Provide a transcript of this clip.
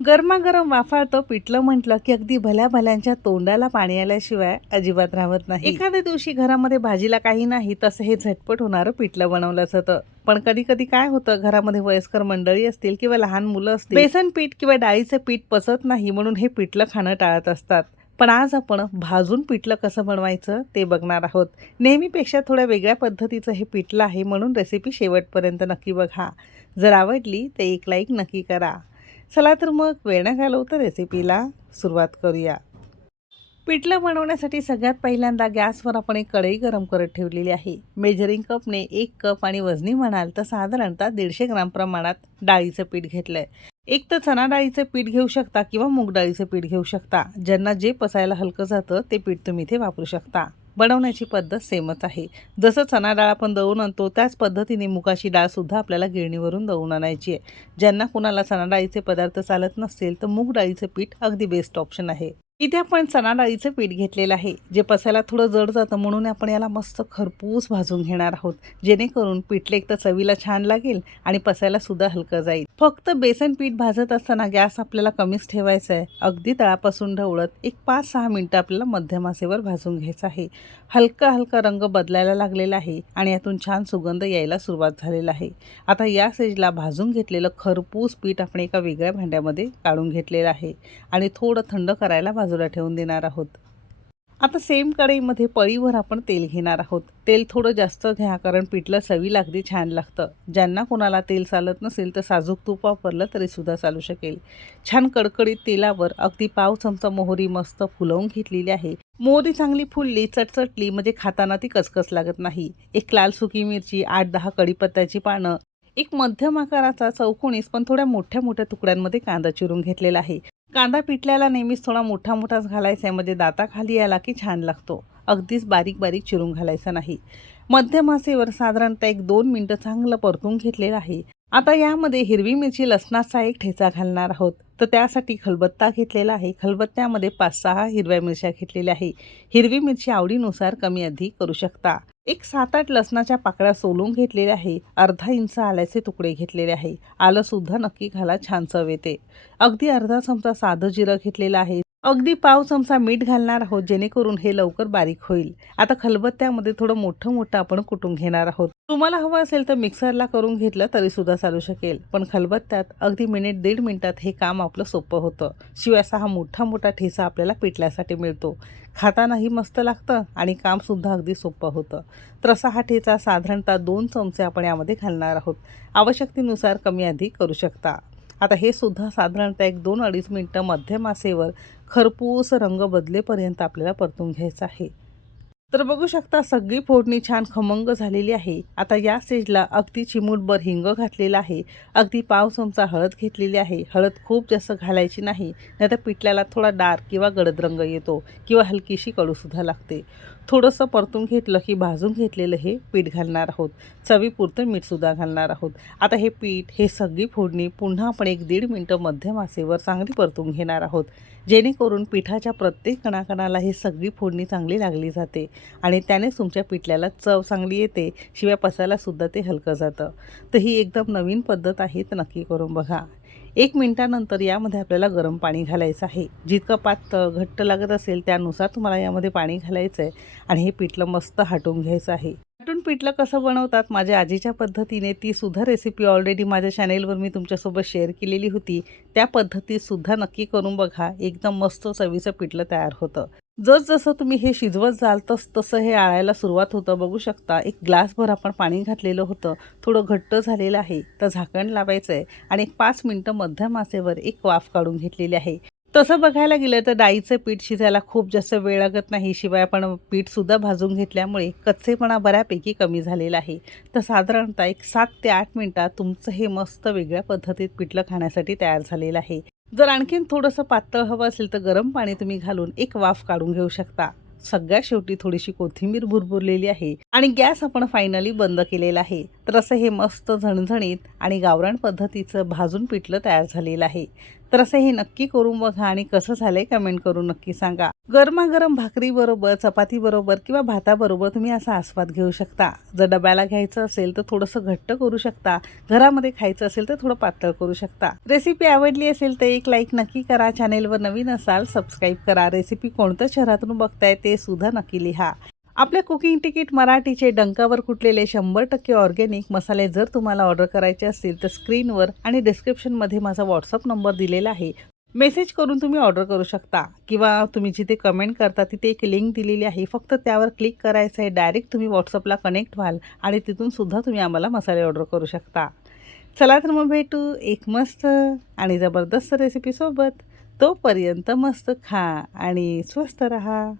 गरमागरम वाफाळतं पिठलं म्हटलं की अगदी भल्या भल्यांच्या तोंडाला पाणी आल्याशिवाय अजिबात राहत नाही. एखाद्या दिवशी घरामध्ये भाजीला काही नाही तसं हे झटपट होणारं पिठलं बनवलं जातं. पण कधी कधी काय होतं घरामध्ये वयस्कर मंडळी असतील किंवा लहान मुलं असतील बेसन पीठ किंवा डाळीचं पीठ पचत नाही म्हणून हे पिठलं खाणं टाळत असतात. पण आज आपण भाजून पिठलं कसं बनवायचं ते बघणार आहोत. नेहमीपेक्षा थोड्या वेगळ्या पद्धतीचं हे पिठलं आहे म्हणून रेसिपी शेवटपर्यंत नक्की बघा. जर आवडली तर एक लाईक नक्की करा. चला तर मग वेळ न घालवता रेसिपीला सुरुवात करूया. पिठलं बनवण्यासाठी सगळ्यात पहिल्यांदा गॅसवर आपण एक कढई गरम करत ठेवलेली आहे. मेजरिंग कपने एक कप आणि वजनी म्हणाल तर साधारणतः दीडशे ग्राम प्रमाणात डाळीचं पीठ घेतलं आहे एक तर चणा डाळीचं पीठ घेऊ शकता किंवा मूग डाळीचं पीठ घेऊ शकता. ज्यांना जे पसायला हलकं जातं ते पीठ तुम्ही इथे वापरू शकता. बनवण्याची पद्धत सेमच आहे. जसं चणा डाळ आपण दळून आणतो त्याच पद्धतीने मुगाची डाळसुद्धा आपल्याला गिरणीवरून दळून आणायची आहे. ज्यांना कुणाला चणा डाळीचे पदार्थ चालत नसतील तर मूग डाळीचं पीठ अगदी बेस्ट ऑप्शन आहे. इथे आपण चणा डाळीचं पीठ घेतलेलं आहे जे पसायला थोडं जड जातं म्हणून आपण याला मस्त खरपूस भाजून घेणार आहोत जेणेकरून पिठले एक तर चवीला छान लागेल आणि पसायला सुद्धा हलकं जाईल. फक्त बेसन पीठ भाजत असताना गॅस आपल्याला कमीच ठेवायचा आहे. अगदी तळापासून ढवळत एक पाच सहा मिनटं आपल्याला मध्यमासेवर भाजून घ्यायचं आहे. हलका हलका रंग बदलायला लागलेला आहे आणि यातून छान सुगंध यायला सुरुवात झालेला आहे. आता या स्टेजला भाजून घेतलेलं खरपूस पीठ आपण एका वेगळ्या भांड्यामध्ये काढून घेतलेलं आहे आणि थोडं थंड करायला भाजून बाजूला ठेवून देणार आहोत. आता सेम कढईमध्ये पळीवर आपण तेल घेणार आहोत. तेल थोडं जास्त घ्या कारण पिठलं चवीला अगदी छान लागतं. ज्यांना कोणाला तेल चालत नसेल तर साजूक तूप वापरलं तरी सुद्धा चालू शकेल. छान कडकडीत तेलावर अगदी पाव चमचा मोहरी मस्त फुलवून घेतलेली आहे. मोहरी चांगली फुलली चटचटली म्हणजे खाताना ती कचकच लागत नाही. एक लाल सुकी मिरची आठ दहा कढीपत्त्याची पानं एक मध्यम आकाराचा चौकोनीस पण थोड्या मोठ्या मोठ्या तुकड्यांमध्ये कांदा चिरून घेतलेला आहे. कांदा पिटल्याला नेहमीच थोडा मोठा मोठाच घालायचा आहे. म्हणजे दाताखाली याला की छान लागतो. अगदीच बारीक बारीक चिरून घालायचा नाही. मध्यम आचेवर साधारणतः एक दोन मिनटं चांगलं परतून घेतलेलं आहे. आता यामध्ये हिरवी मिरची लसणाचा एक ठेचा घालणार आहोत. तर त्यासाठी खलबत्ता घेतलेला आहे. खलबत्त्यामध्ये पाच सहा हिरव्या मिरच्या घेतलेल्या आहे. हिरवी मिरची आवडीनुसार कमी अधिक करू शकता. एक सात आठ लसणाच्या पाकळ्या सोलून घेतलेल्या आहे. अर्धा इंच आल्याचे तुकडे घेतलेले आहे. आलं सुद्धा नक्की घाला छान चव येते. अगदी अर्धा चमचा साधं जिरं घेतलेलं आहे. अगदी पाव चमचा मीठ घालणार आहोत जेणेकरून हे लवकर बारीक होईल. आता खलबत्त्यामध्ये थोडं मोठं मोठं आपण कुटून घेणार आहोत. तुम्हाला हवं असेल तर मिक्सरला करून घेतलं तरी सुद्धा चालू शकेल. पण खलबत्त्यात अगदी मिनिट दीड मिनिटात हे काम आपलं सोपं होतं. शिवाय असा हा मोठा मोठा ठेसा आपल्याला पिटल्यासाठी मिळतो. खातानाही मस्त लागतं आणि कामसुद्धा अगदी सोपं होतं. तर असा हा ठेचा साधारणतः दोन चमचे आपण यामध्ये घालणार आहोत. आवश्यकतेनुसार कमी अधिक करू शकता. आता हे सुद्धा साधारणतः एक दोन अडीच मिनटं मध्यम आचेवर खरपूस रंग बदलेपर्यंत आपल्याला परतून घ्यायचं आहे. तर बघू शकता सगळी फोडणी छान खमंग झालेली आहे. आता या स्टेजला अगदी चिमूटभर हिंग घातलेला आहे. अगदी पाव चमचा हळद घेतलेली आहे. हळद खूप जास्त घालायची नाही. नाहीतर पिठल्याला थोडा डार्क किंवा गडद रंग येतो किंवा हलकीशी कडूसुद्धा लागते. थोडंसं परतून घेतलं की भाजून घेतलेलं हे पीठ घालणार आहोत. चवीपुरतं मीठसुद्धा घालणार आहोत. आता हे पीठ हे सगळी फोडणी पुन्हा आपण एक दीड मिनटं मध्यम आसेवर चांगली परतून घेणार आहोत. जेणेकरून पिठाच्या प्रत्येक कणाकणाला हे सगळी फोडणी चांगली लागली जाते आणि त्यानेच तुमच्या पिठल्याला चव चांगली येते शिवाय पसायलासुद्धा ते हलकं जातं. तर ही एकदम नवीन पद्धत आहे तर नक्की करून बघा. एक मिनटानंतर यामध्ये आपल्याला गरम पाणी घालायचं आहे. जितकं पातळ घट्ट लागत असेल त्यानुसार तुम्हाला यामध्ये पाणी घालायचं आहे आणि हे पिठलं मस्त हाटून घ्यायचं आहे. हाटून पिठलं कसं बनवतात माझ्या आजीच्या पद्धतीने ती सुद्धा रेसिपी ऑलरेडी माझ्या चॅनेलवर मी तुमच्यासोबत शेअर केलेली होती. त्या पद्धतीसुद्धा नक्की करून बघा. एकदम मस्त चवीचं पिठलं तयार होतं. जसजसं तुम्ही हे शिजवत जाल तस तसं हे आळायला सुरुवात होतं. बघू शकता एक ग्लासभर आपण पाणी घातलेलं होतं. थोडं घट्ट झालेलं आहे. तर झाकण लावायचं आहे आणि एक पाच मिनटं मध्यम आसेवर एक वाफ काढून घेतलेली आहे. तसं बघायला गेलं तर डाळीचं पीठ शिजायला खूप जास्त वेळ लागत नाही. शिवाय आपण पीठसुद्धा भाजून घेतल्यामुळे कच्चेपणा बऱ्यापैकी कमी झालेला आहे. तर साधारणतः एक सात ते आठ मिनटात तुमचं हे मस्त वेगळ्या पद्धतीत पिठलं खाण्यासाठी तयार झालेलं आहे. जर आणखीन थोडंसं पातळ हवं असेल तर गरम पाणी तुम्ही घालून एक वाफ काढून घेऊ शकता. सगळ्या शेवटी थोडीशी कोथिंबीर भुरभुरलेली आहे आणि गॅस आपण फायनली बंद केलेला आहे. तर असं हे मस्त झणझणीत आणि गावरान पद्धतीचं भाजून पिठलं तयार झालेलं आहे. तर असं हे नक्की करून बघा आणि कसं झालंय कमेंट करून नक्की सांगा. गरमागरम भाकरी बरोबर चपाती बरोबर किंवा भाताबरोबर तुम्ही असा आस्वाद घेऊ शकता. जर डब्याला घ्यायचं असेल तर थोडंसं घट्ट करू शकता. घरामध्ये खायचं असेल तर थोडं पातळ करू शकता. रेसिपी आवडली असेल तर एक लाईक नक्की करा. चॅनेलवर नवीन असाल सबस्क्राईब करा. रेसिपी कोणत्या शहरातून बघताय ते सुद्धा नक्की लिहा. आपल्या कुकिंग तिकीट मराठीचे डंकावर कुटलेले शंभर टक्के ऑर्गॅनिक मसाले जर तुम्हाला ऑर्डर करायचे असतील तर स्क्रीनवर आणि डिस्क्रिप्शनमध्ये माझा व्हॉट्सअप नंबर दिलेला आहे. मेसेज करून तुम्ही ऑर्डर करू शकता किंवा तुम्ही जिथे कमेंट करता तिथे एक लिंक दिलेली आहे. फक्त त्यावर क्लिक करायचं आहे डायरेक्ट तुम्ही व्हॉट्सअपला कनेक्ट व्हाल आणि तिथून सुद्धा तुम्ही आम्हाला मसाले ऑर्डर करू शकता. चला तर मग भेटू एक मस्त आणि जबरदस्त रेसिपीसोबत तोपर्यंत मस्त खा आणि स्वस्त रहा.